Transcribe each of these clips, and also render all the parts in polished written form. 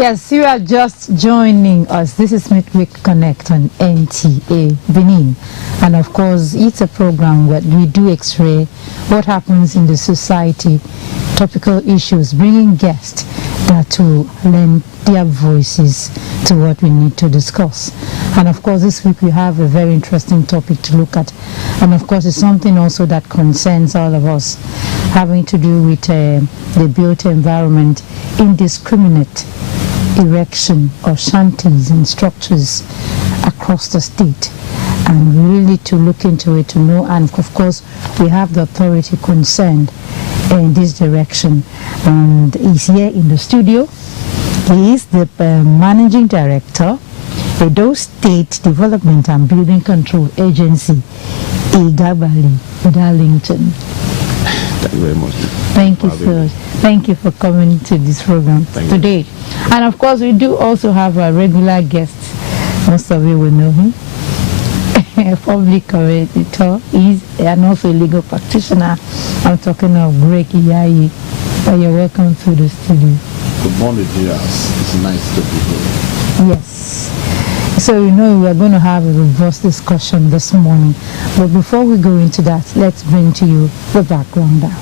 Yes, you are just joining us. This is Midweek Connect on NTA Benin. And of course, it's a program where we do x-ray what happens in the society, topical issues, bringing guests that will lend their voices to what we need to discuss. And of course, this week we have a very interesting topic to look at. And of course, it's something also that concerns all of us, having to do with the built environment, indiscriminate erection of shanties and structures across the state, and we really need to look into it to know. And of course, we have the authority concerned in this direction, and he's here in the studio. He is the managing director, Edo State Development and Building Control Agency, Igabali, Darlington. Thank you very much. Thank you, sir. Thank you for coming to this program today. And of course, we do also have a regular guest. Most of you will know him. A public editor, and also a legal practitioner. I'm talking of Greg Iyayi. You're welcome to the studio. Good morning, dear. It's nice to be here. Yes. So we are going to have a robust discussion this morning. But before we go into that, let's bring to you the background now.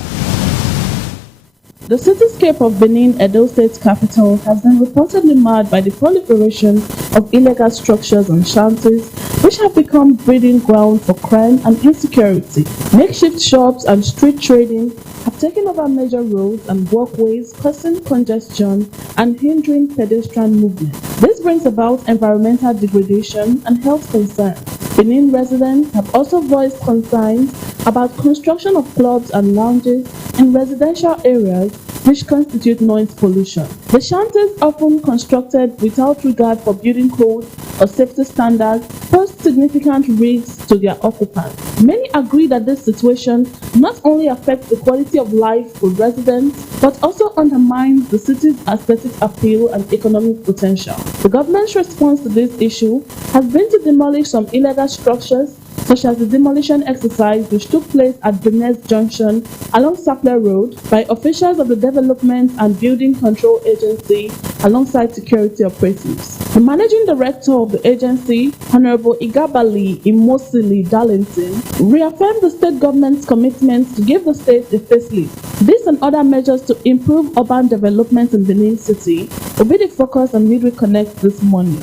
The cityscape of Benin, Edo State capital, has been reportedly marred by the proliferation of illegal structures and shanties, which have become breeding ground for crime and insecurity. Makeshift shops and street trading have taken over major roads and walkways, causing congestion and hindering pedestrian movement. This brings about environmental degradation and health concerns. Benin residents have also voiced concerns about construction of clubs and lounges in residential areas which constitute noise pollution. The shanties, often constructed without regard for building code or safety standards, pose significant risks to their occupants. Many agree that this situation not only affects the quality of life for residents, but also undermines the city's aesthetic appeal and economic potential. The government's response to this issue has been to demolish some illegal structures, such as the demolition exercise which took place at Benin Junction along Sapler Road by officials of the Development and Building Control Agency alongside security operatives. The managing director of the agency, Honorable Igabali Imosili Darlington, reaffirmed the state government's commitment to give the state a facelift. This and other measures to improve urban development in Benin City will be the focus on Midweek Connect this morning.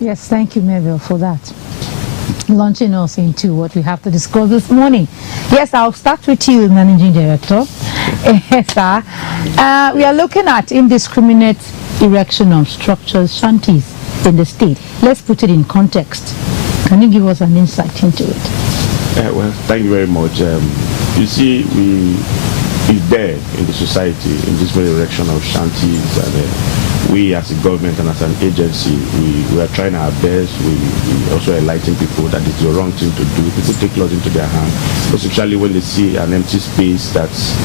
Yes, thank you, Melville, for that. Launching us into what we have to discuss this morning. Yes, I'll start with you, Managing Director. Yes, sir. We are looking at indiscriminate erection of structures, shanties in the state. Let's put it in context. Can you give us an insight into it? Well, thank you very much. You see, it's there in the society, in this very erection of shanties, and we as a government and as an agency, we are trying our best. We also enlighten people that it's the wrong thing to do. People take laws into their hands, especially when they see an empty space that's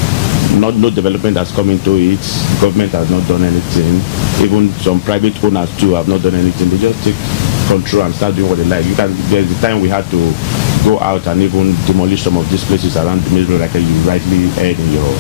no development has come into it. Government has not done anything. Even some private owners too have not done anything. They just take control and start doing what they like. There's the time we had to go out and even demolish some of these places around the middle, like you rightly heard in your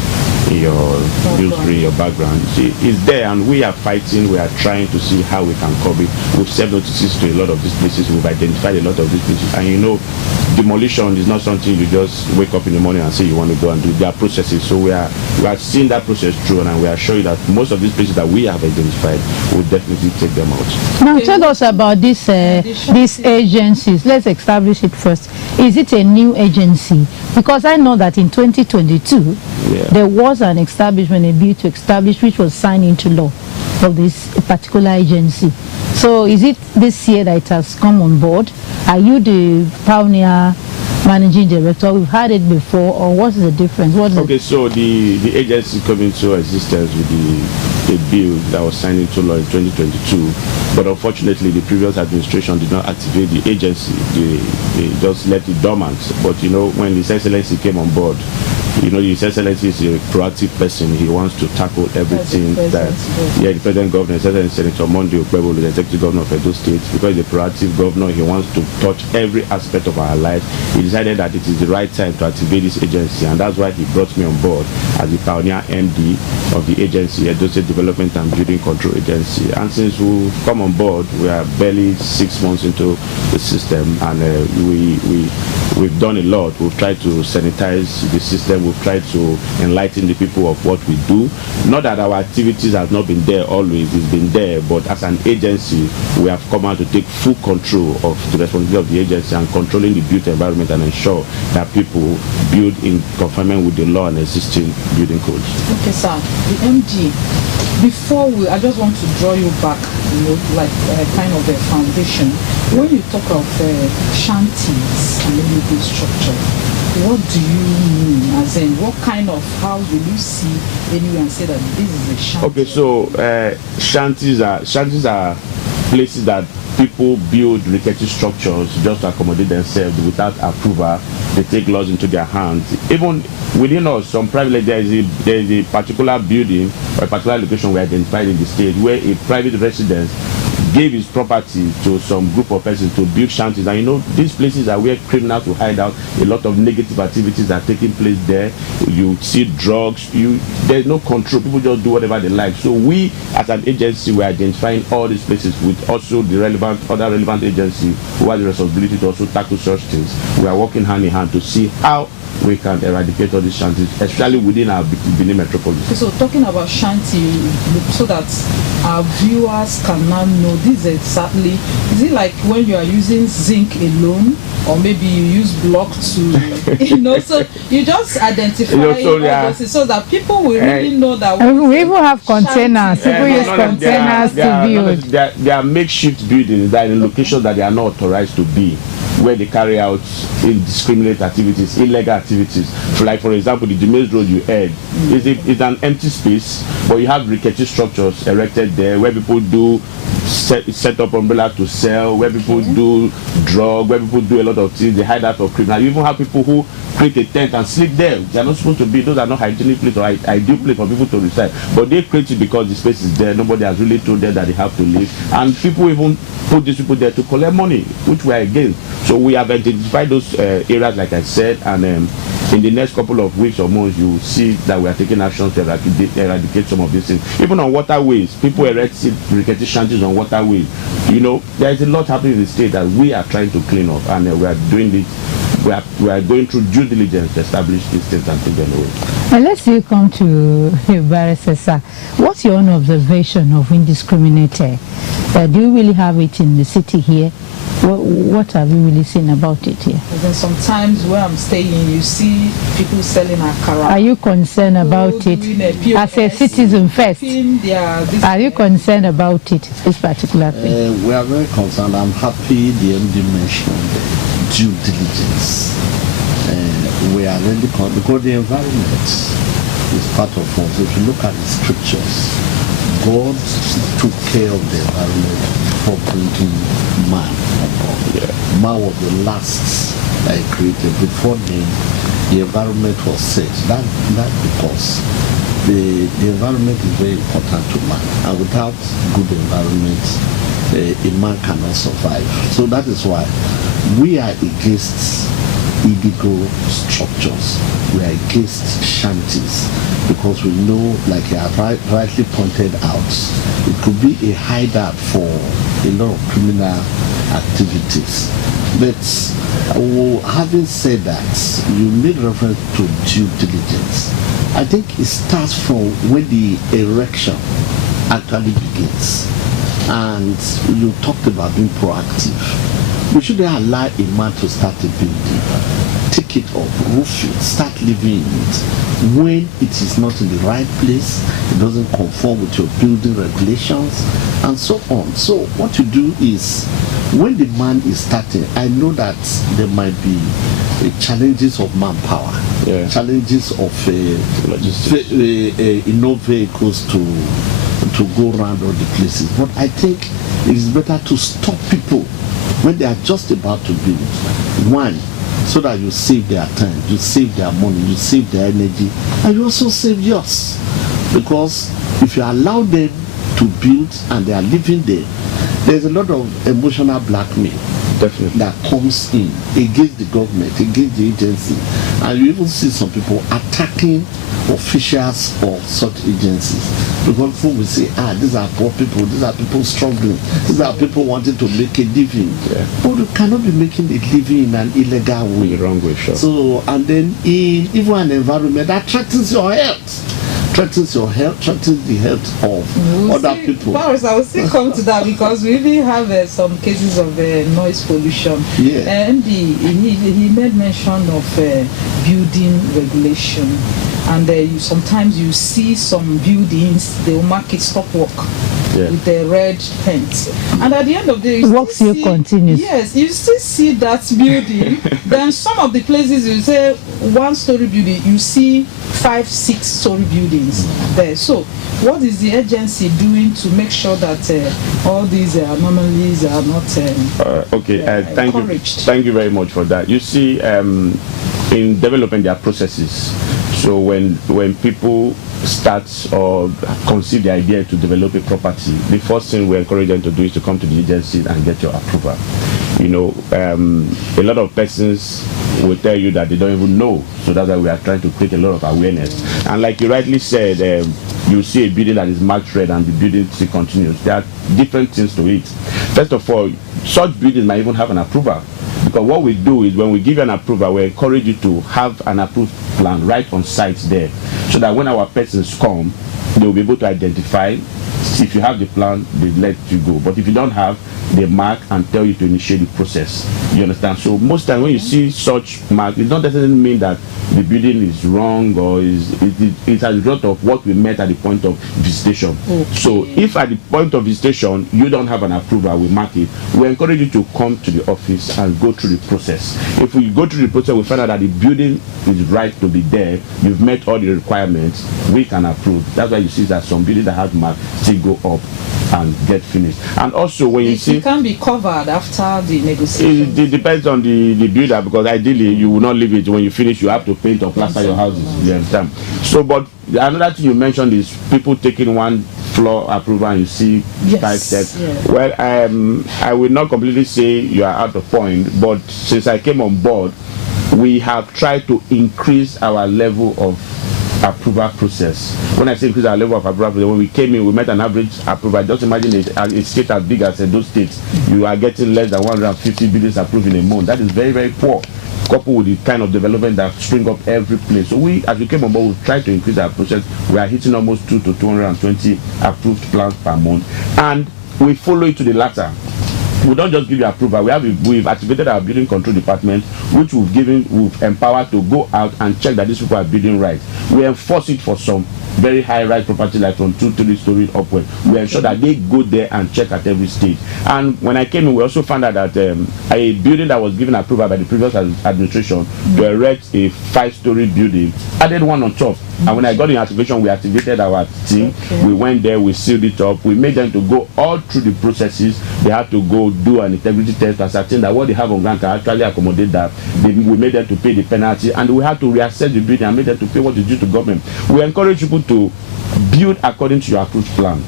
history, your background. See, it's there, and we are fighting. We are trying to see how we can curb it. We've served notices to a lot of these places. We've identified a lot of these places, and demolition is not something you just wake up in the morning and say you want to go and do. There are processes, so we are seeing that process through, and we are showing that most of these places that we have identified will definitely take them out. Now, tell us about these agencies. Let's establish it first. Is it a new agency? Because I know that in 2022, there was an establishment, a bill to establish, which was signed into law of this particular agency. So is it this year that it has come on board? Are you the pioneer managing director? We've had it before, or what's the difference? So the agency came into existence with the bill that was signed into law in 2022, but unfortunately the previous administration did not activate the agency. They just left it dormant. But when His Excellency came on board, His Excellency is a proactive person. He wants to tackle everything the President Governor, Senator Monday Okpebolo, the Executive Governor of Edo State, because he's a proactive governor, he wants to touch every aspect of our life. He decided that it is the right time to activate this agency, and that's why he brought me on board as the pioneer MD of the agency, Edo State Development and Building Control Agency. And since we've come on board, we are barely 6 months into the system, and we've done a lot. We've tried to sanitize the system. We've tried to enlighten the people of what we do. Not that our activities have not been there always, it's been there, but as an agency, we have come out to take full control of the responsibility of the agency and controlling the built environment and ensure that people build in conformity with the law and existing building codes. Okay, sir. The MD, I just want to draw you back, like kind of a foundation. When you talk of shanties and living structure, what do you mean? As in, what kind of house will you see anywhere and say that this is a shanty? Okay, so shanties are places that people build rickety structures just to accommodate themselves without approval. They take laws into their hands. Even within us, some privilege, there is a particular building or a particular location we identified in the state where a private residence gave his property to some group of persons to build shanties. And these places are where criminals will hide out. A lot of negative activities are taking place there. You see drugs. There's no control. People just do whatever they like. So we, as an agency, we're identifying all these places with also the other relevant agencies who have the responsibility to also tackle such things. We are working hand in hand to see how we can eradicate all these shanties, especially within our Benin metropolis. Okay, so talking about shanty, so that our viewers can now know this exactly, is it like when you are using zinc alone, or maybe you use block to, so you just identify so that people will really know that we even have containers. People use containers to build. There are makeshift buildings that are in locations that they are not authorized to be, where they carry out indiscriminate activities, illegal activities. Like, for example, the James Road you heard is an empty space, but you have rickety structures erected there where people do set up umbrella to sell, where people do drug, where people do a lot of things. They hide out of criminal. You even have people who create a tent and sleep there. They are not supposed to be. Those are not hygienic places or ideal place for people to reside. But they create it because the space is there. Nobody has really told them that they have to live. And people even put these people there to collect money, which we are against. So we have identified those areas, like I said, and in the next couple of weeks or months, you will see that we are taking actions to eradicate some of these things. Even on waterways, people erect rickety shanties on waterways. There is a lot happening in the state that we are trying to clean up, and we are doing this. We are going through due diligence to establish these things and take them away. And let's say come to Barrister, sir. What's your own observation of indiscriminate? Do you really have it in the city here? What have you really seen about it here? And then sometimes where I'm staying, you see people selling akara. Are you concerned about it as a citizen first? Are you concerned about it, this particular thing? We are very concerned. I'm happy the MD mentioned due diligence. We are really because the environment is part of us. If you look at the scriptures, God took care of the environment before bringing man about. Man was the last that he created. Before then, the environment was set. That because the environment is very important to man, and without good environment, a man cannot survive. So that is why we are against illegal structures. We are against shanties because we know, like you have rightly pointed out, it could be a hideout for a lot of criminal activities. But having said that, you made reference to due diligence. I think it starts from when the erection actually begins. And you talked about being proactive. We shouldn't allow a man to start a building, take it up, roof it, start living in it. When it is not in the right place, it doesn't conform with your building regulations, and so on. So what you do is, when the man is starting, I know that there might be challenges of manpower, challenges of vehicles to go around all the places. But I think it is better to stop people when they are just about to build. One, so that you save their time, you save their money, you save their energy, and you also save yours. Because if you allow them to build and they are living there, there's a lot of emotional blackmail that comes in against the government, against the agency, and you even see some people attacking officials of such agencies because people will say, these are poor people, these are people struggling, these are people wanting to make a living. But you cannot be making a living in an illegal way. The wrong way, sure. So, and then in even an environment that threatens your health. Threatens your health, threatens the health of other people. Paris, I will still come to that because we really have some cases of noise pollution. And he made mention of building regulation. And sometimes you see some buildings, they will mark it stop work with the red paint. And at the end of the day, work still continues. Yes, you still see that building. Then some of the places you say 1-story building, you see 5-6-story buildings there. So what is the agency doing to make sure that all these anomalies are not encouraged? Thank you very much for that. You see, in developing their processes, so when people start or conceive the idea to develop a property, the first thing we encourage them to do is to come to the agency and get your approval. You know, a lot of persons will tell you that they don't even know. So that's why we are trying to create a lot of awareness. And like you rightly said, you see a building that is marked red and the building still continues. There are different things to it. First of all, such buildings might even have an approval. Because what we do is when we give you an approval, we encourage you to have an approved plan right on site there. So that when our persons come, they will be able to identify. If you have the plan, they let you go. But if you don't have, they mark and tell you to initiate the process. You understand? So most times when you see such mark, it doesn't necessarily mean that the building is wrong or it's a result of what we met at the point of visitation. So if at the point of visitation you don't have an approval, we mark it, we encourage you to come to the office and go through the process. If we go through the process, we find out that the building is right to be there, you've met all the requirements, we can approve. That's why you see that some buildings that have mark still go up and get finished. And also when you see, it can be covered after the negotiation. It depends on the builder, because ideally you will not leave it. When you finish, you have to paint or plaster your houses. You understand? So, but another thing you mentioned is people taking one floor approval and you see 5 steps. Well, I will not completely say you are out of point, but since I came on board, we have tried to increase our level of approval process. When I say increase our level of approval process, when we came in, we met an average approval. Just imagine a state as big as those states, you are getting less than 150 buildings approved in a month. That is very, very poor, coupled with the kind of development that spring up every place. So we, as we came on board, we tried to increase our process. We are hitting almost 2 to 220 approved plans per month, and we follow it to the latter. We don't just give you approval. We've activated our building control department, which we've empowered to go out and check that these people are building right. We enforce it for some very high-rise property, like from 2-3 stories upward. We ensure that they go there and check at every stage. And when I came in, we also found out that a building that was given approval by the previous administration to erect a 5-story building added one on top. And when I got in activation, we activated our team. We went there, we sealed it up. We made them to go all through the processes. They had to go do an integrity test to ascertain that what they have on ground can actually accommodate that. We made them to pay the penalty, and we had to reassess the building and made them to pay what is due to government. We encourage people to build according to your approved plan.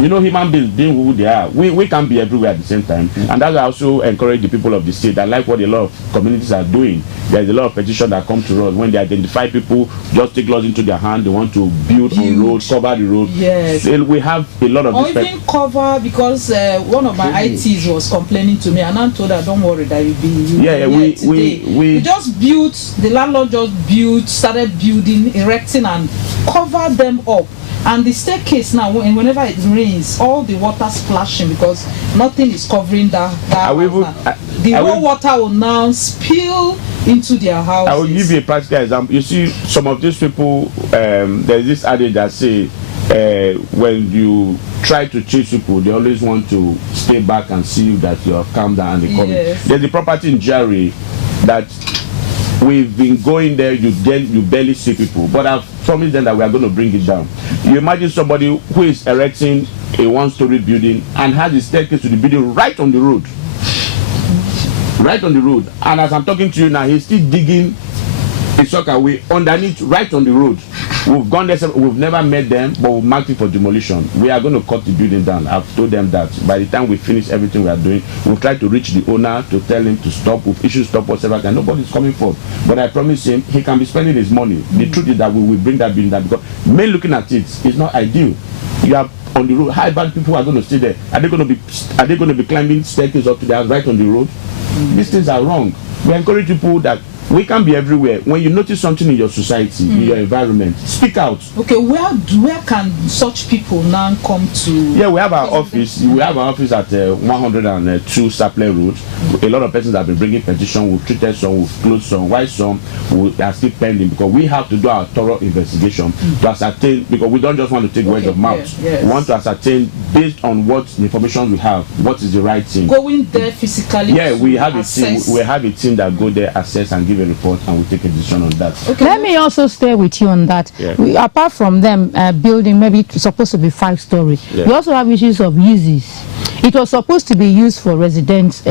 You know, human beings being who they are, we can't be everywhere at the same time. And that's why I also encourage the people of the state. I like what a lot of communities are doing. There's a lot of petitions that come to us when they identify people, just take laws into their hand, they want to build on roads, cover the road. Yes. So we have a lot of or even cover, because one of my ITs was complaining to me, and I told her, don't worry, that you'll be we just built, the landlord just started building, erecting and covered them up. And the staircase now, whenever it rains, all the water splashing because nothing is covering that the whole water will now spill into their houses. I will give you a practical example. You see, some of these people, there's this adage that say, when you try to chase people, they always want to stay back and see that you have calmed down and they come. Yes. There's a property in Jerry that we've been going there, you barely see people, but I've promised them that we are going to bring it down. You imagine somebody who is erecting a 1-story building and has a staircase to the building right on the road. right on the road. And as I'm talking to you now, he's still digging a soccer way underneath, right on the road. We've gone there, we've never met them, but we've marked it for demolition. We are going to cut the building down. I've told them that by the time we finish everything we are doing, we'll try to reach the owner to tell him to stop. We've issued stop whatever, and nobody's coming forward. But I promise him he can be spending his money. The truth is that we will bring that building down, because men looking at it is not ideal. You have on the road, how bad people are going to stay there? Are they going to be climbing staircases up to their house right on the road? These things are wrong. We encourage people that we can be everywhere. When you notice something in your society, in your environment, speak out. Okay, where can such people now come to? Yeah, we have our office. We have our office at 102 Sapler Road. A lot of persons have been bringing petition. We've treated some, we've closed some. Why some are still pending? Because we have to do our thorough investigation to ascertain. Because we don't just want to take words of mouth. Yes. We want to ascertain based on what the information we have, what is the right thing. Going there physically. Yeah, we have assess. a team. We have a team that go there, assess, and give a report, and we take a decision on that. Okay. Let me also stay with you on that. Yeah. Apart from them building, maybe it's supposed to be 5-story. Yeah. We also have issues of uses. It was supposed to be used for resident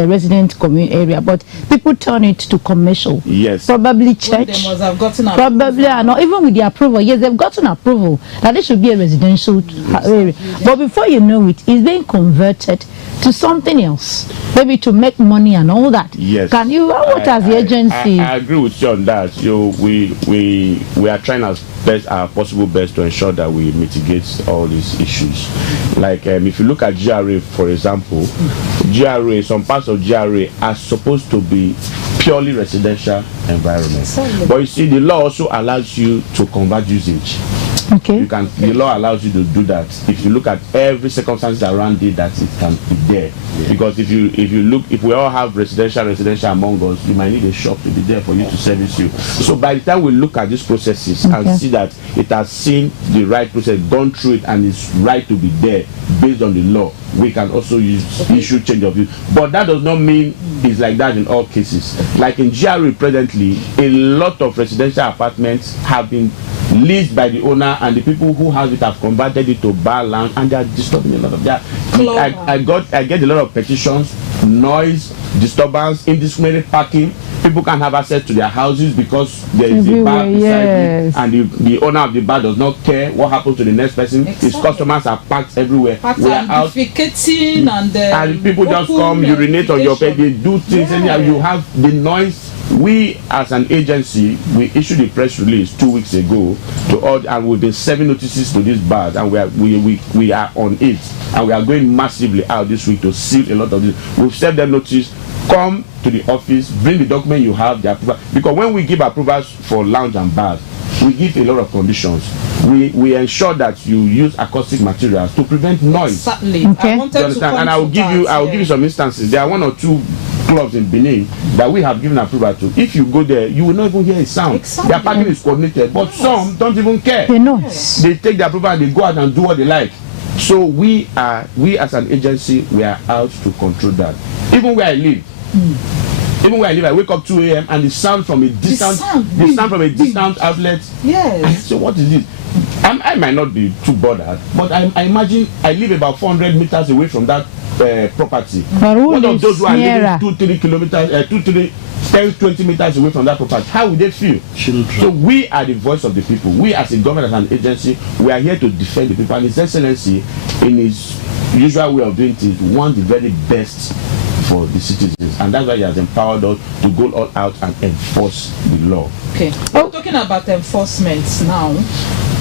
community area, but people turn it to commercial. Yes. Probably When church. they must have gotten Probably are not even with the approval. Yes, they've gotten approval that it should be a residential area. But before you know it, it's being converted to something else, maybe to make money and all that. Yes. Can you? What as the agency? I agree with you on that. We are trying our possible best to ensure that we mitigate all these issues. Like if you look at GRA, for example, some parts of GRA are supposed to be purely residential environment. But you see, the law also allows you to convert usage. Okay. The law allows you to do that. If you look at every circumstance around it, that it can be there. Yeah. Because if we all have residential among us, you might need a shop to be there for you to service you. So by the time we look at these processes and see that it has seen the right process, gone through it, and it's right to be there based on the law, we can also issue change of use. But that does not mean it's like that in all cases. Like in GRA presently, a lot of residential apartments have been leased by the owner, and the people who have it have converted it to bar land, and they are disturbing a lot of that. I get a lot of petitions, noise, disturbance, indiscriminate parking. People can't have access to their houses because there is a bar beside it, and the owner of the bar does not care what happens to the next person. His customers are parked everywhere. We are out, and people just come, urinate on your bed, they do things, and you have the noise. We as an agency, we issued a press release 2 weeks ago to all, and we've been serving notices to these bars, and we are on it, and we are going massively out this week to seal a lot of this. We've served them notice. Come to the office, bring the document you have, the approval. Because when we give approvals for lounge and bars, we give a lot of conditions. We ensure that you use acoustic materials to prevent noise. Exactly. Okay. I wanted to and I will give you some instances. There are 1 or 2 clubs in Benin that we have given approval to. If you go there, you will not even hear a sound. Exactly. Their parking is coordinated, but some don't even care. The noise. They take the approval and they go out and do what they like. So we as an agency, we are out to control that. Even where I live, I wake up 2 a.m. and the sound from a distant outlet. Yes. So what is this? I might not be too bothered, but I imagine I live about 400 meters away from that property. One of those who are living 2-3 kilometers, 10-20 meters away from that property, how would they feel? So we are the voice of the people. We as a government, as an agency, we are here to defend the people. And His Excellency, in his usual way of doing things, wants the very best for the citizens, and that's why he has empowered us to go all out and enforce the law. Okay. We're talking about enforcement now,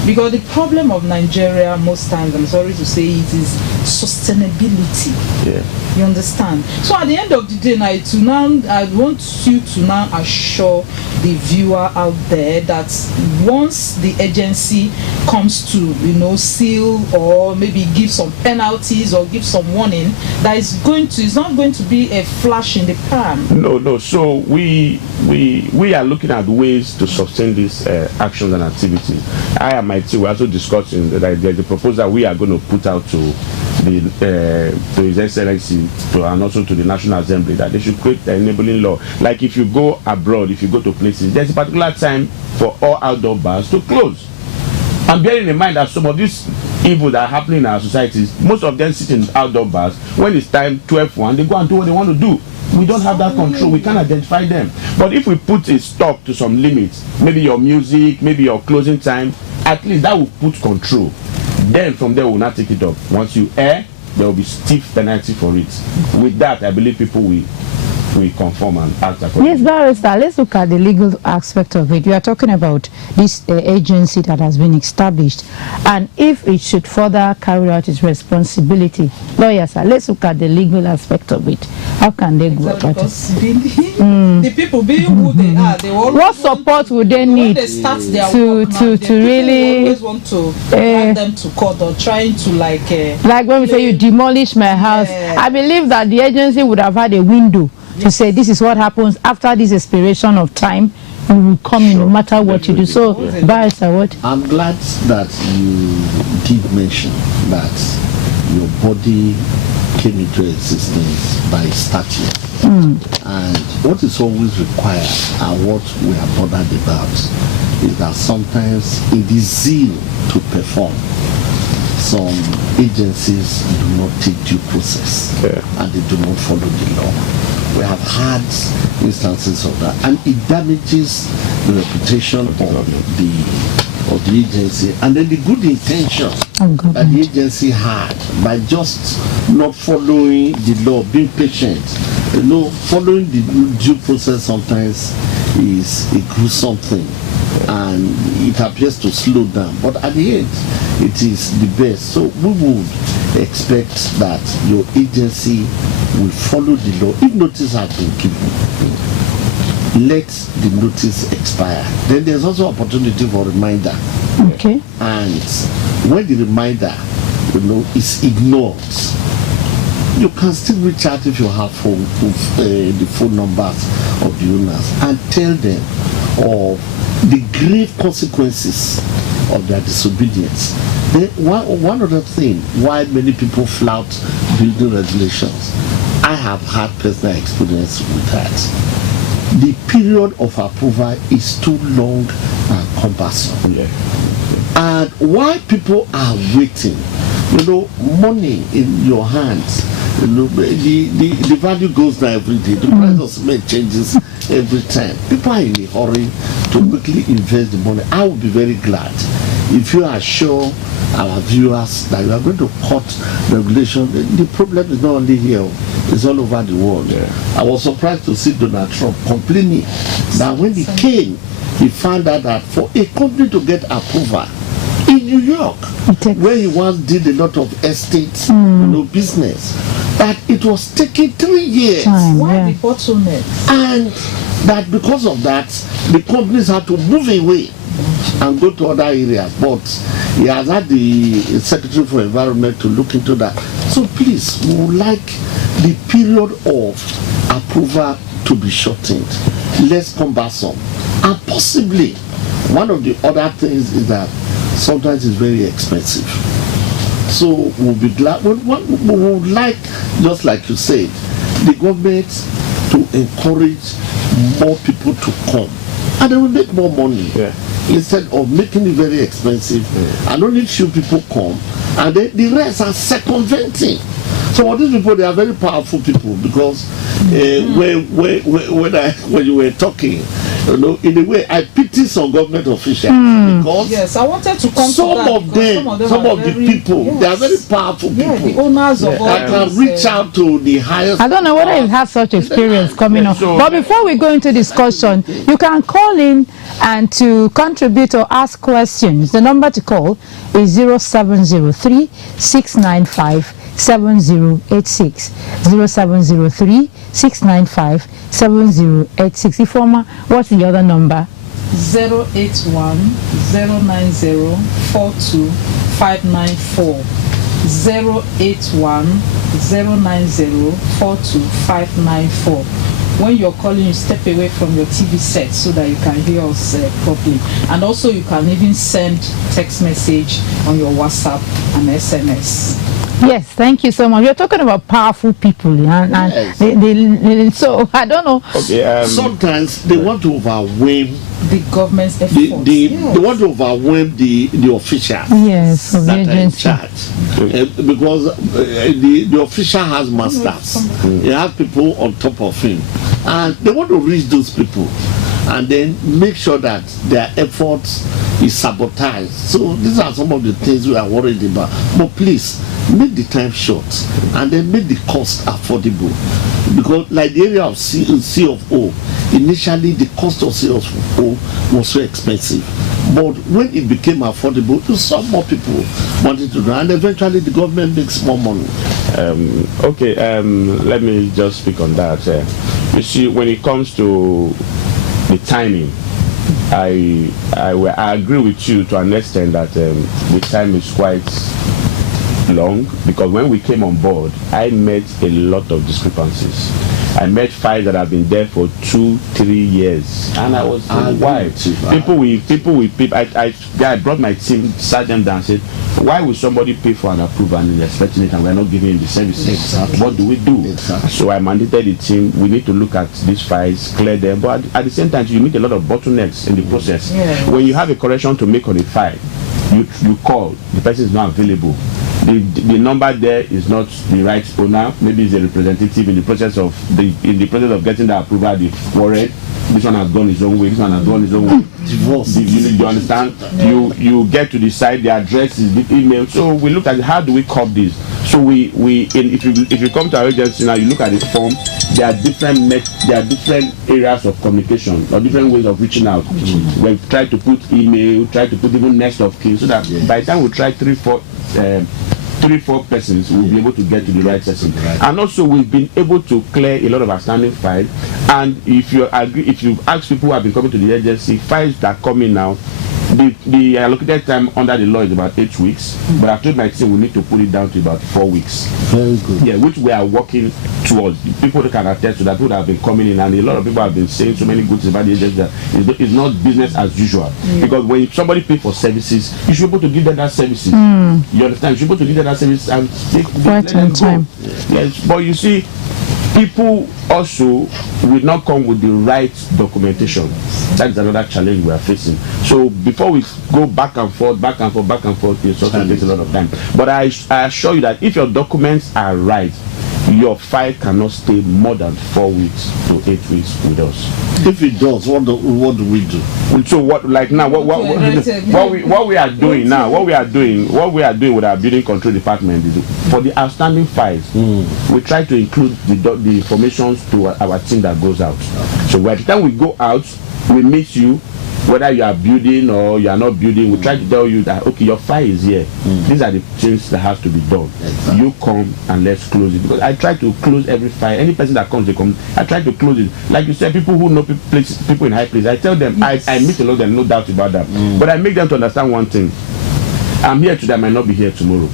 because the problem of Nigeria most times, I'm sorry to say it, is sustainability. Yeah. You understand? So at the end of the day now, I want you to now assure the viewer out there that once the agency comes to seal or maybe give some penalties or give some warning, that it's not going to be a flash in the pan. No. So we are looking at ways to sustain these actions and activities. I and my team, we're also discussing the proposal we are going to put out to His Excellency and also to the National Assembly, that they should create an enabling law. Like if you go abroad, if you go to places, there's a particular time for all outdoor bars to close. And bearing in mind that some of these evils that are happening in our societies, most of them sit in outdoor bars. When it's time 12-1, they go and do what they want to do. We don't have that control. We can't identify them. But if we put a stop to some limits, maybe your music, maybe your closing time, at least that will put control. Then from there we'll not take it up. Once you err, there will be stiff penalty for it. With that, I believe people will conform and act accordingly. Yes, Barrister, let's look at the legal aspect of it. You are talking about this agency that has been established, and if it should further carry out its responsibility. Lawyers, let's look at the legal aspect of it. How can they go about it? The people being who they are, they always what support would they need when they start their to work now, to really always want to drag them to court or trying to like when we say you demolish my house? I believe that the agency would have had a window to say this is what happens after this expiration of time. We will come in no matter what you do. So, Barrister, what? I'm glad that you did mention that your body came into existence by statute. And what is always required and what we are bothered about is that sometimes in the zeal to perform, some agencies do not take due process and they do not follow the law. We have had instances of that, and it damages the reputation of the agency, and then the good intention that the agency had by just not following the law, being patient. You know, following the due process sometimes is a gruesome thing, and it appears to slow down, but at the end it is the best. So we would expect that your agency will follow the law. If notice has been given, let the notice expire. Then there's also opportunity for reminder. Okay. And when the reminder, is ignored, you can still reach out if you have the phone numbers of the owners and tell them of the grave consequences of their disobedience. Then one other thing why many people flout building regulations, I have had personal experience with that. The period of approval is too long and cumbersome. And why people are waiting, money in your hands, the value goes down every day. The price of cement changes every time. People are in a hurry to quickly invest the money. I would be very glad if you assure our viewers that you are going to cut regulation. The problem is not only here, it's all over the world. I was surprised to see Donald Trump complaining that when he came, he found out that for a company to get approval in New York, where he once did a lot of estate business, that it was taking 3 years. Why the bottleneck? And that because of that, the companies had to move away and go to other areas. But he has had the Secretary for Environment to look into that. So please, we would like the period of approval to be shortened, less cumbersome. And possibly, one of the other things is that sometimes it's very expensive. So we'll be glad. We would like, just like you said, the government to encourage more people to come, and they will make more money instead of making it very expensive. And only few people come, and then the rest are circumventing. So for these people, they are very powerful people, because when you were talking, in a way, I pity some government officials because I wanted to come some to that, of them, some of the people, they are very powerful people. The owners of all that can reach out to the highest. I don't know whether you've had such experience coming up. But before we go into discussion, you can call in and to contribute or ask questions. The number to call is 0703 695 7086 0703 695 7086. Informer, what's the other number? 081 090 42594 081 090 42594. When you're calling, you step away from your TV set so that you can hear us properly. And also you can even send text message on your WhatsApp and SMS. Yes, thank you so much. You're talking about powerful people, and Yes. they, so I don't know. Okay. Sometimes they want to overwhelm The government's efforts. they want to overwhelm the officials Yes, of the that are in agency. charge. Because the official has masters. He has people on top of him. And they want to reach those people and then make sure that their efforts is sabotaged. So these are some of the things we are worried about. But please, make the time short and then make the cost affordable. Because like the area of C of O, initially the cost of C of O was so expensive. But when it became affordable, some more people wanted to do, and eventually the government makes more money. Let me just speak on that. You see, when it comes to the timing, I agree with you to an extent that the time is quite long, because when we came on board, I met a lot of discrepancies. I met files that have been there for 2-3 years, and I was saying, why? I brought my team, sat them down, and said, why would somebody pay for an approval and is expecting it, and we're not giving him the services? Exactly. What do we do? Exactly. So I mandated the team. We need to look at these files, clear them, but at the same time, you meet a lot of bottlenecks in the process. Yeah. When you have a correction to make on a file, you call, the person is not available. The number there is not the right owner. Maybe it's a representative in the process of getting the approval. The warrant. This one has gone his own way. This one has gone his own way. Divorce. You understand? Yeah. You get to decide the address is the email. So we look at how do we curb this. So if you come to our agency now, you look at the form. There are different areas of communication or different ways of reaching out. We try to put email, try to put even next of kin, so that by the time we try 3-4 persons, we'll be able to get to the right person. And also, we've been able to clear a lot of outstanding files. And if you ask people who have been coming to the agency, files that come in now, the allocated time under the law is about 8 weeks. But I've told my team we need to put it down to about 4 weeks. Very good. Yeah, which we are working towards. People that can attest to that, people that have been coming in, and a lot of people have been saying so many good things about the agency that it's not business as usual. Because when somebody pays for services, you should be able to give them that services. You understand? You should be able to give them that service and Right on time. Yes, but you see, people also will not come with the right documentation. That is another challenge we are facing. So before we go back and forth, it also takes a lot of time. But I assure you that if your documents are right, your file cannot stay more than 4 weeks to 8 weeks with us. If it does, what do we do? So what we are doing now, what we are doing with our building control department is for the outstanding files, we try to include the information to our team that goes out. So by the time we go out, we meet you, whether you are building or you are not building, we try to tell you that, okay, your file is here. These are the things that have to be done. Exactly. You come and let's close it. Because I try to close every file. Any person that comes, I try to close it. Like you said, people who know people in high places, I tell them, I meet a lot of them, no doubt about that. But I make them to understand one thing. I'm here today, I might not be here tomorrow.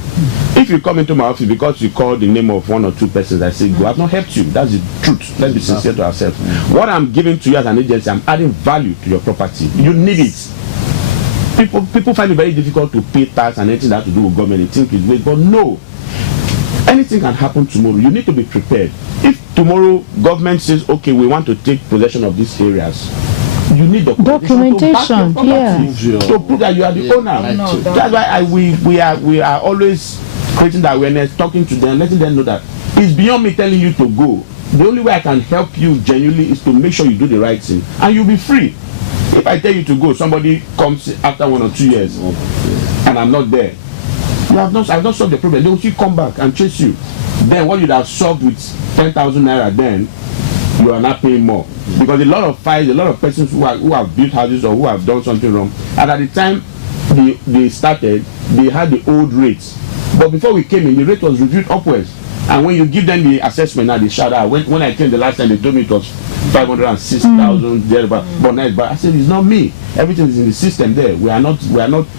If you come into my office because you call the name of 1 or 2 persons, I say, go, I've not helped you. That's the truth. Let's be sincere to ourselves. What I'm giving to you as an agency, I'm adding value to your property. You need it. People find it very difficult to pay tax and anything that has to do with government. They think it's waste, but no. Anything can happen tomorrow. You need to be prepared. If tomorrow government says, okay, we want to take possession of these areas, you need documentation to prove that you are the owner. That's why we are always creating the awareness, talking to them, letting them know that it's beyond me telling you to go. The only way I can help you genuinely is to make sure you do the right thing, and you'll be free. If I tell you to go, somebody comes after 1 or 2 years, and I'm not there, I've not solved the problem. They will still come back and chase you. Then what you'd have solved with 10,000 naira, then you are not paying more. Because a lot of files, a lot of persons who have built houses or who have done something wrong, and at the time they started, they had the old rates. But before we came in, the rate was reviewed upwards. And when you give them the assessment now, they shout out. When I came the last time, they told me it was 506,000 there, but I said it's not me. Everything is in the system there. We are not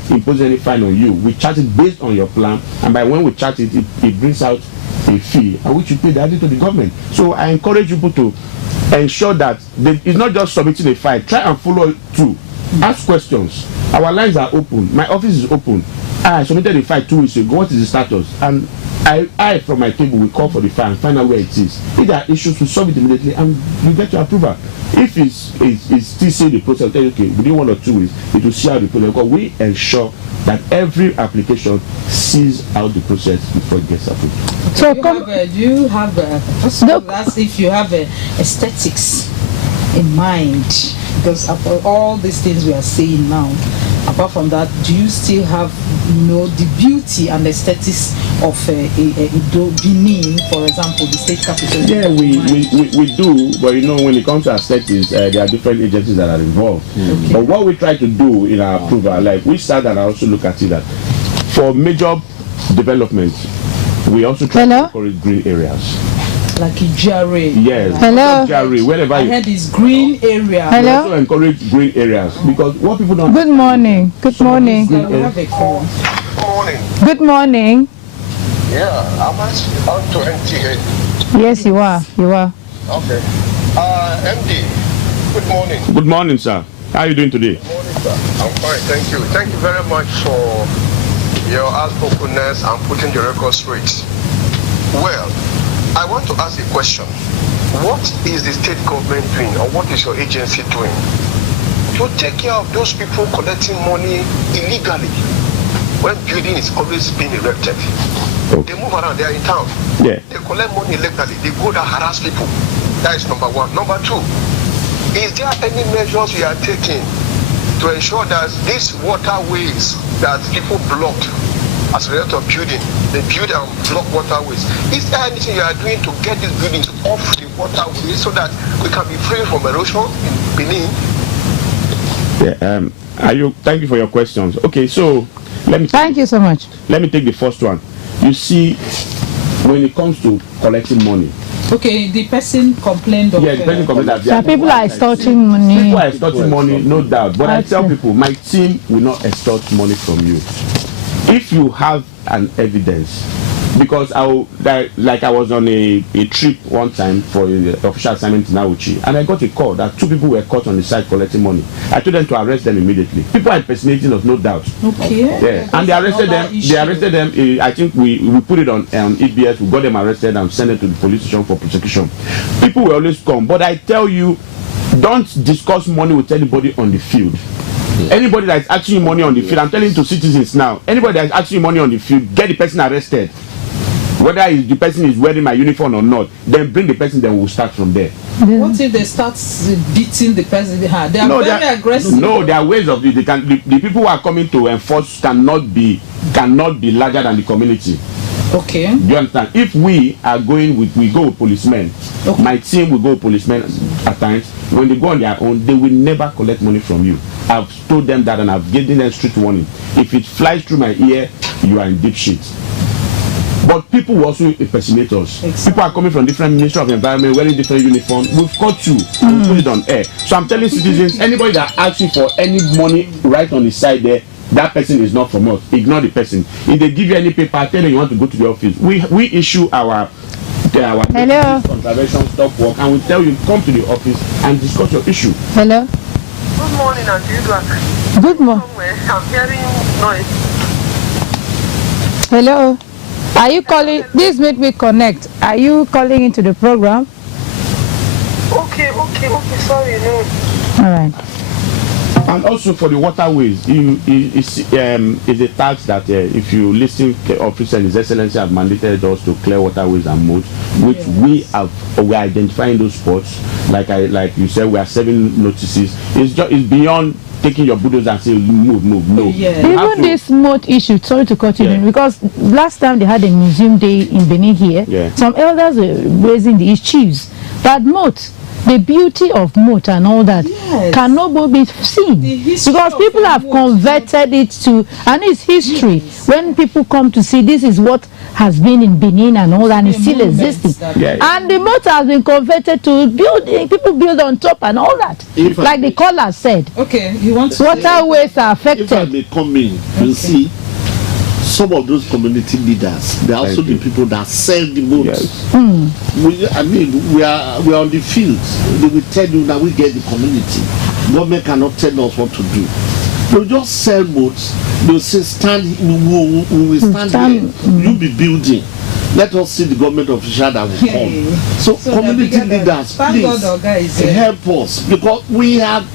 imposing any fine on you. We charge it based on your plan, and by when we charge it, it brings out a fee, and which you pay directly to the government. So I encourage people to ensure that it's not just submitting a file. Try and follow through. Ask questions. Our lines are open. My office is open. I submitted a file 2 weeks ago. What is the status? And I from my table will call for the file and find out where it is. If there are issues, we solve it immediately and we get your approval. If it's still saying the process, tell you, okay, within 1 or 2 weeks, it will see out the process, because we ensure that every application sees out the process before it gets approved. So do you have that's if you have aesthetics in mind, because of all these things we are saying now, apart from that, do you still have, the beauty and aesthetics of Benin, for example, the state capital? Yeah, we do, but when it comes to aesthetics, there are different agencies that are involved. Okay. But what we try to do in our approval, like we start and also look at it, that for major development, we also try to encourage green areas. Like Ijare. Yes. Hello. Ijare, wherever I heard it's green area. Hello. We also encourage green areas, because what people don't. Good morning. Good morning. We have a call. Morning. Good morning. Yeah, I'm on to NTA. Yes, you are. You are. Okay. MD, good morning. Good morning, sir. How are you doing today? Good morning, sir. I'm fine, thank you. Thank you very much for your outspokenness and putting the record straight. Well, I want to ask a question. What is the state government doing, or what is your agency doing to take care of those people collecting money illegally when building is always being erected? Okay. They move around, they are in town. Yeah. They collect money illegally. They go there, harass people. That is number one. Number two, is there any measures you are taking to ensure that these waterways that people blocked as a result of building, they build and block waterways? Is there anything you are doing to get these buildings off the waterways so that we can be free from erosion in Benin? Yeah. Thank you for your questions. Okay, so Thank you so much. Let me take the first one. You see, when it comes to collecting money. Okay, the person complained of. Yeah, the person complained that Some people are extorting money. People are extorting money, no doubt. But I tell people, my team will not extort money from you. If you have an evidence, because I was on a trip one time for an official assignment in Auchi, and I got a call that 2 people were caught on the site collecting money. I told them to arrest them immediately. People are impersonating us, no doubt. Okay. Yeah, and they arrested them. Issue. They arrested them. I think we put it on EBS. We got them arrested and sent them to the police station for prosecution. People will always come, but I tell you, don't discuss money with anybody on the field. Anybody that is asking you money on the field, I'm telling you to citizens now, anybody that is asking you money on the field, get the person arrested. Whether the person is wearing my uniform or not, then bring the person, then we'll start from there. What if they start beating the person? They are very aggressive. No, there are ways of it. The people who are coming to enforce cannot be larger than the community. Okay. Do you understand? If we go with policemen. Okay. My team will go with policemen at times. When they go on their own, they will never collect money from you. I've told them that, and I've given them strict warning. If it flies through my ear, you are in deep shit. But people will also impersonate us. Exactly. People are coming from different Ministry of Environment, wearing different uniforms. We've caught you. We'll put it on air. So I'm telling citizens, anybody that asks you for any money right on the side there, that person is not from us. Ignore the person. If they give you any paper, tell them you want to go to the office. We issue our conservation stop work, and we tell you come to the office and discuss your issue. Hello. Good morning, Auntie. Good morning. I'm hearing noise. Hello. Are you calling? This Midweek Connect. Are you calling into the program? Okay. Sorry, no. All right. And also for the waterways, it's a tax that if you listen, officer His Excellency have mandated us to clear waterways and moats, which we are identifying those spots. Like you said, we are serving notices. It's beyond taking your bulldozer and say move. No. Yeah. Even this moat issue, sorry to cut you in, because last time they had a museum day in Benin here, some elders were raising the issues that moat, the beauty of moat and all that cannot be seen, because people have converted it to, and it's history. When people come to see, this is what has been in Benin and all, and it's still existing. And the moat has been converted to building. People build on top and all that. Like the caller said. Okay, you want to waterways are affected. If I may come in, you see, some of those community leaders, they are also the people that sell the boats. We are on the field. They will tell you that we get the community. Government cannot tell us what to do. They'll just sell boats. They'll say, we will stand here. You be building. Let us see the government official that will come. So community leaders, please help us, because we have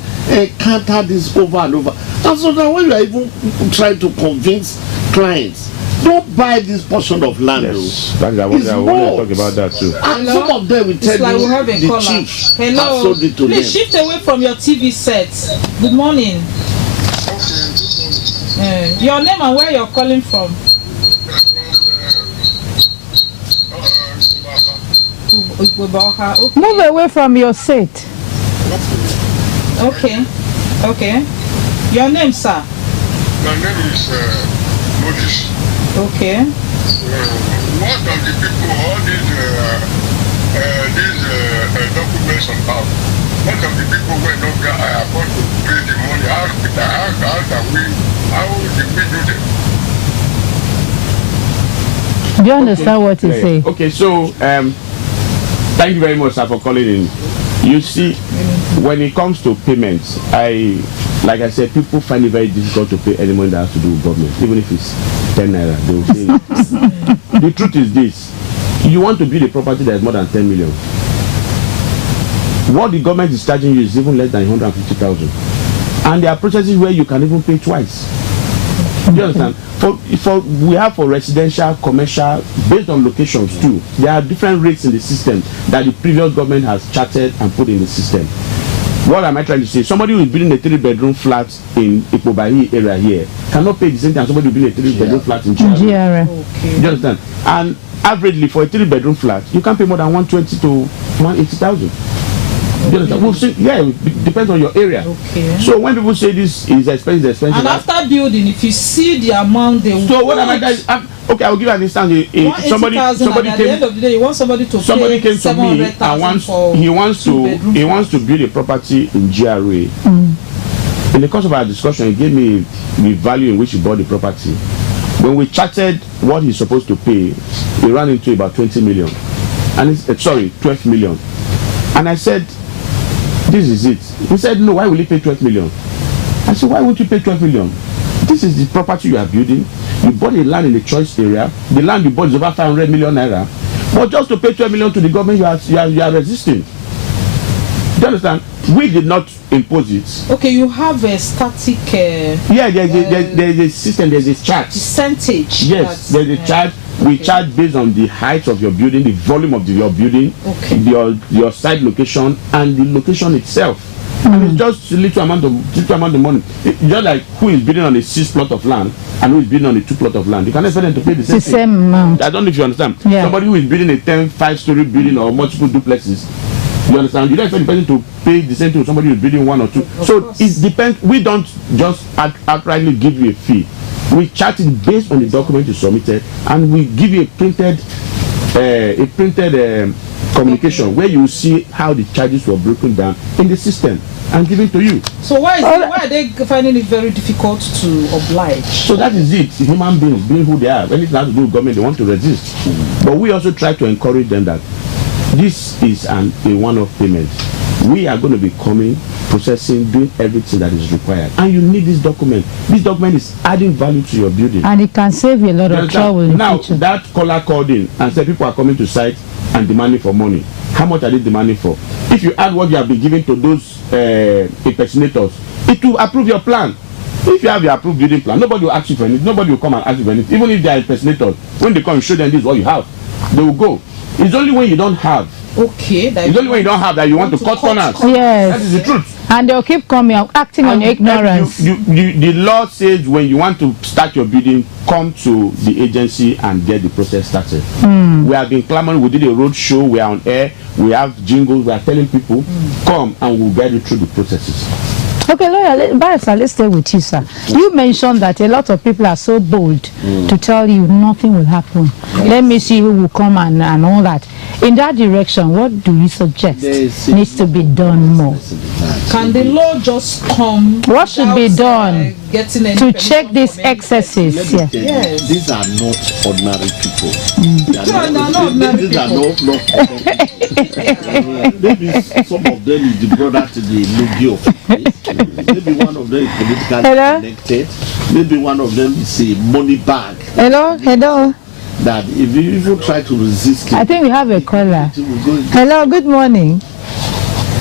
countered this over and over. And so now when you are even trying to convince clients, don't buy this portion of land. Yes, I want to talk about that too. And some of them will tell you the chief has sold it to them. Please shift away from your TV set. Good morning. Your name and where you're calling from? Move away from your seat. Okay. Your name, sir? My name is Moses. Okay. What of the people, all these documents on how? What of the people who don't afford to pay the money? How did we do them? Do you understand what he's saying? Okay, so thank you very much, sir, for calling in. You see, when it comes to payments, like I said, people find it very difficult to pay any money that has to do with government, even if it's 10 naira. They will say the truth is this: you want to build a property that is more than 10 million. What the government is charging you is even less than 150,000, and there are processes where you can even pay twice. Do you understand? We have for residential, commercial, based on locations too. There are different rates in the system that the previous government has charted and put in the system. What am I trying to say? Somebody who is building a 3-bedroom flat in Ipobahi area here cannot pay the same time somebody who is building a 3-bedroom flat in Chile. Okay. Do you understand? And averagely for a 3-bedroom flat, you can pay more than 120 to 180,000. We'll see, it depends on your area. Okay. So when people say this is expensive, and after building, if you see the amount they will. So what am I guys? Okay, I'll give you an instance. Somebody at the end of the day, you want somebody to somebody pay came to me and he wants to build a property in GRA. In the course of our discussion, he gave me the value in which he bought the property. When we charted what he's supposed to pay, he ran into about 20 million, and 12 million. And I said, this is it. He said, no, why will he pay 12 million? I said, why won't you pay 12 million? This is the property you are building. You bought a land in the choice area. The land you bought is over 500 million naira. But just to pay 12 million to the government, you are resisting. Do you understand? We did not impose it. Okay, you have a static. There's a system, there's a chart. Percentage. Yes, there's a chart. We charge based on the height of your building, the volume of your building, your site location, and the location itself. And it's just a little amount of money. It's just like who is building on a 6 plot of land and who is building on a 2 plot of land. You can expect them to pay the same amount. I don't know if you understand. Yeah. Somebody who is building a 5-story building or multiple duplexes, you understand? You don't expect the person to pay the same thing to somebody who is building 1 or 2. So it depends. We don't just outrightly give you a fee. We chart it based on the document you submitted, and we give you a printed communication where you will see how the charges were broken down in the system and given to you. So why are they finding it very difficult to oblige? So that is it. Human beings being who they are, when it has to do with government, they want to resist. But we also try to encourage them that this is a one-off payment. We are going to be coming, processing, doing everything that is required. And you need this document. This document is adding value to your building. And it can save you a lot of trouble in now, future. that caller called in and said people are coming to site and demanding for money. How much are they demanding for? If you add what you have been giving to those impersonators, it will approve your plan. If you have your approved building plan, nobody will ask you for anything. Nobody will come and ask you for anything. Even if they are impersonators, when they come and show them this is what you have, they will go. It's only when you don't have. Okay. It's only when you don't have that you want to cut corners. Yes. That is the truth. And they'll keep coming, acting on your ignorance. The law says when you want to start your bidding, come to the agency and get the process started. We have been clamoring. We did a road show. We are on air. We have jingles. We are telling people, come and we'll guide you through the processes. Okay, lawyer, Barrister, let's stay with you, sir. You mentioned that a lot of people are so bold to tell you nothing will happen. Yes. Let me see who will come and all that. In that direction, what do you suggest needs to be done more? Can the law just come? What should be done to check these excesses? Yes. These are not ordinary people. These are not ordinary people. Maybe some of them is the brother to the Lugio. Maybe one of them is politically connected. Maybe one of them is a money bag. Hello. that if you even try to resist it, I think we have a caller. Hello, good morning.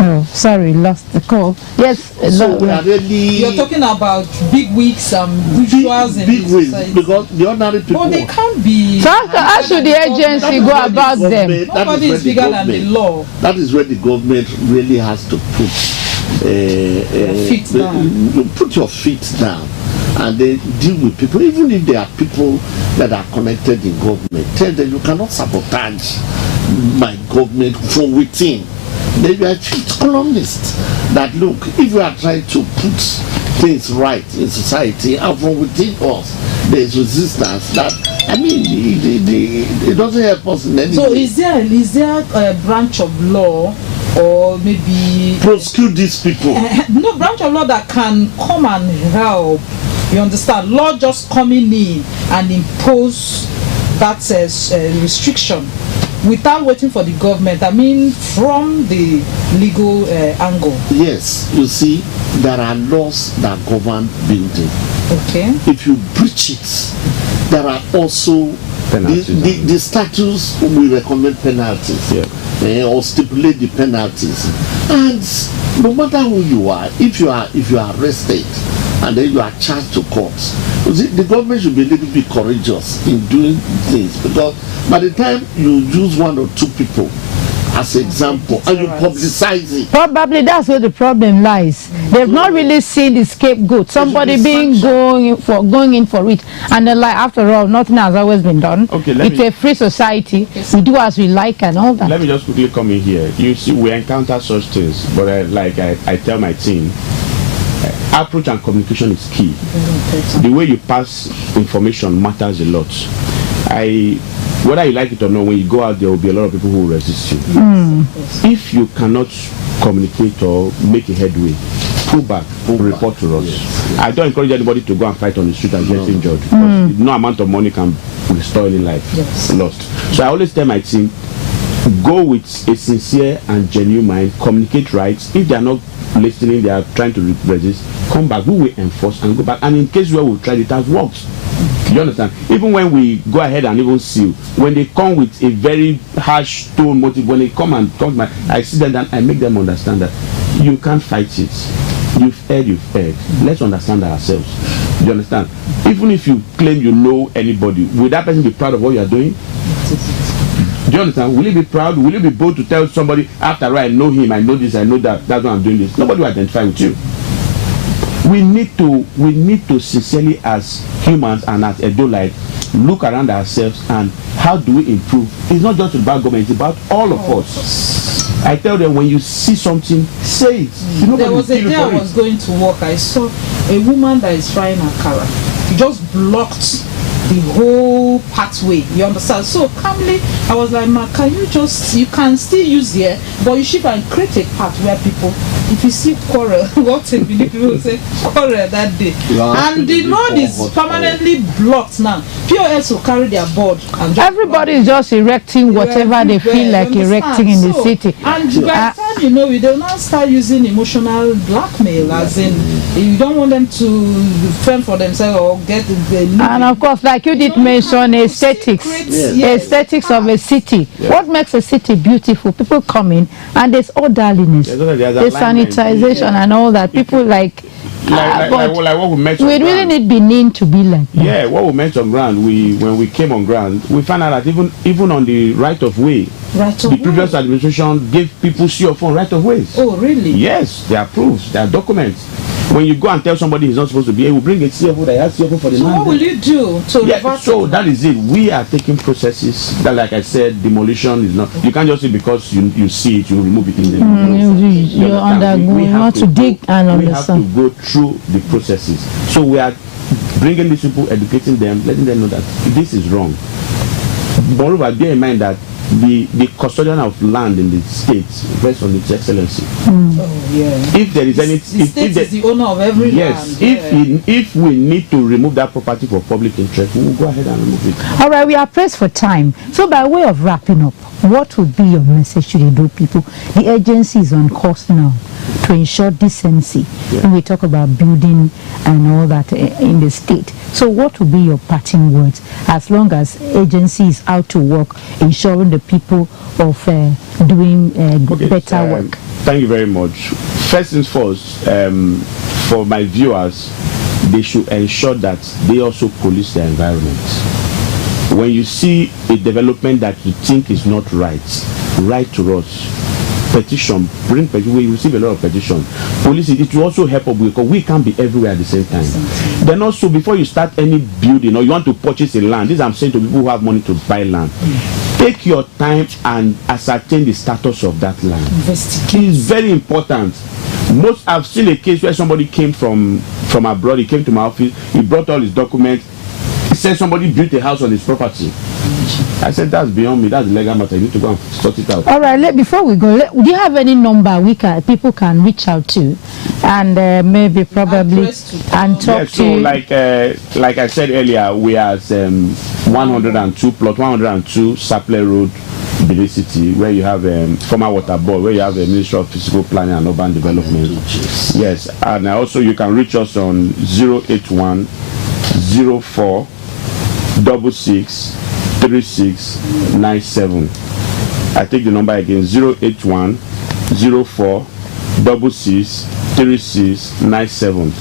Oh, sorry, lost the call. Yes. So we are really... You're talking about big wigs and rituals in big the wigs, society. because the ordinary people... But they can't be... So how should the agency go about them? Nobody is bigger than the law. That is where the government really has to put... feet down. Put your feet down. And they deal with people, even if there are people that are connected in government. Tell them you cannot sabotage my government from within. They are columnists that look, if you are trying to put things right in society and from within us, there is resistance. That I mean, it doesn't help us in any way. So is there a branch of law or maybe prosecute these people? No branch of law that can come and help? You understand? Law just coming in and impose that restriction without waiting for the government. I mean, from the legal angle. Yes, you see, there are laws that govern building. Okay. If you breach it, there are also the statutes will recommend penalties, or stipulate the penalties. And no matter who you are, if you are arrested and then you are charged to court, the government should be a little bit courageous in doing things, because by the time you use one or two people as an example and you publicize it, probably that's where the problem lies. They've not really seen the scapegoat, somebody being going in for it, and they're like, after all, nothing has always been done. It's a free society. We do as we like and all that. Let me just quickly come in here. You see, we encounter such things, but I tell my team, approach and communication is key. The way you pass information matters a lot. Whether you like it or not, when you go out, there will be a lot of people who will resist you. If you cannot communicate or make a headway, pull back, report to us. I don't encourage anybody to go and fight on the street and get injured, because no amount of money can restore any life lost. So I always tell my team, go with a sincere and genuine mind, communicate right. If they are not listening, they are trying to resist, come back, we will enforce and go back. And in case where we tried, it has worked. You understand? Even when we go ahead and even seal, when they come with a very harsh tone motive, when they come and talk, I see them and I make them understand that you can't fight it. You've heard. Let's understand ourselves. You understand? Even if you claim you know anybody, will that person be proud of what you are doing? Do you understand? Will you be proud? Will you be bold to tell somebody, after all, I know him, I know this, I know that, that's why I'm doing this? Nobody will identify with you. We need to sincerely, as humans and as Edolite, look around ourselves and how do we improve. It's not just about government, it's about all of us. I tell them, when you see something, say it. There was a day I was going to work, I saw a woman that is frying akara. She just blocked the whole pathway, you understand? So calmly, I was like, ma, you can still use here, but you should and create a path where people, if you see quarrel, what a many people say quarrel that day, and the road is permanently blocked now. POS will carry their board, and everybody is just erecting whatever they feel like erecting in the city. And by the time you know it, they'll now start using emotional blackmail, as in you don't want them to fend for themselves or get the and of course, like you did mention, aesthetics of a city. What makes a city beautiful? People come in and there's orderliness, there's sanitization and all that. People like what we met. We really need Benin to be like that. Yeah, what we met on ground. When we came on ground, we found out that even on the right of way, the previous administration gave people CFO right of ways. Oh, really? Yes, there are proofs, there are documents. When you go and tell somebody he's not supposed to be, he will bring a CFO that has CFO for the land. So what will you do to reverse so that is it. We are taking processes that, like I said, demolition is not. You can't just say because you see it, you remove it in the. You're undergoing. You want to dig and understand. We have to go through the processes. So we are bringing these people, educating them, letting them know that this is wrong. Moreover, bear in mind that the custodian of land in the state rests on its excellency. Oh, yeah. If there is any, The state is the owner of every yes, land. if we need to remove that property for public interest, we will go ahead and remove it. All right, we are pressed for time. So by way of wrapping up, what would be your message to the do people? The agency is on course now to ensure decency when we talk about building and all that in the state. So what would be your parting words as long as agency is out to work, ensuring the people of doing better work? Thank you very much. First things first, for my viewers, they should ensure that they also police their environment. When you see a development that you think is not right, write to us. Petition, bring petition. We receive a lot of petition. Police, it will also help us because we can't be everywhere at the same time. Then also, before you start any building or you want to purchase a land, this I'm saying to people who have money to buy land, take your time and ascertain the status of that land. Investigate. It is very important. I've seen a case where somebody came from abroad. He came to my office. He brought all his documents. He said somebody built a house on his property. I said that's beyond me. That's a legal matter. You need to go and sort it out. All right. Before we go, do you have any number people can reach out to, and maybe probably and talk so to? Like I said earlier, we are 102 plot 102 Saple Road, Benin City, where you have former water board, where you have a Ministry of Physical Planning and Urban Development. Yes, and also you can reach us on 081 04 66 3697. I take the number again, 081 04 66 3697.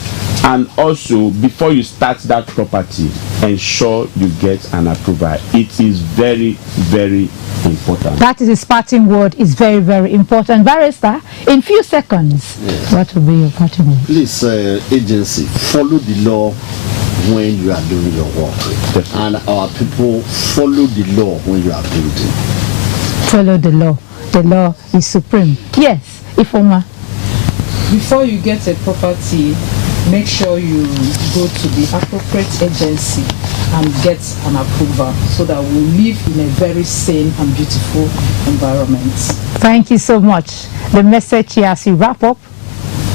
And also, before you start that property, ensure you get an approval. It is very, very important. That is a parting word. Is very, very important. Barrister, in few seconds, what will be your parting word? Please, agency, follow the law when you are doing your work. Definitely. And our people, follow the law when you are building. Follow the law. The law is supreme. Yes, Ifoma. Before you get a property, make sure you go to the appropriate agency and get an approval so that we live in a very sane and beautiful environment. Thank you so much. The message here as we wrap up,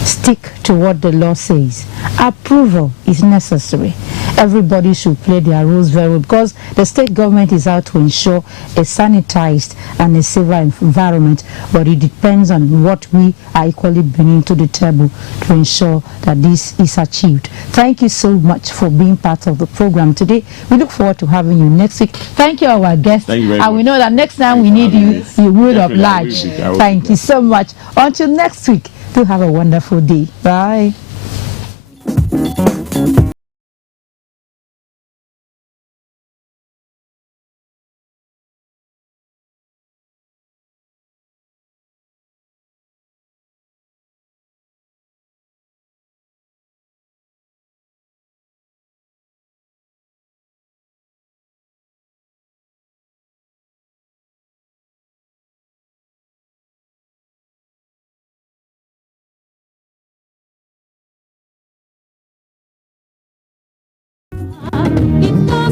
stick to what the law says. Approval is necessary. Everybody should play their roles very well because the state government is out to ensure a sanitized and a civil environment, but it depends on what we are equally bringing to the table to ensure that this is achieved. Thank you so much for being part of the program today. We look forward to having you next week. Thank you, our guests. Thank you very and much. we know that next time we need you, you will oblige. Thank you so much. Until next week, do have a wonderful day. Bye. It's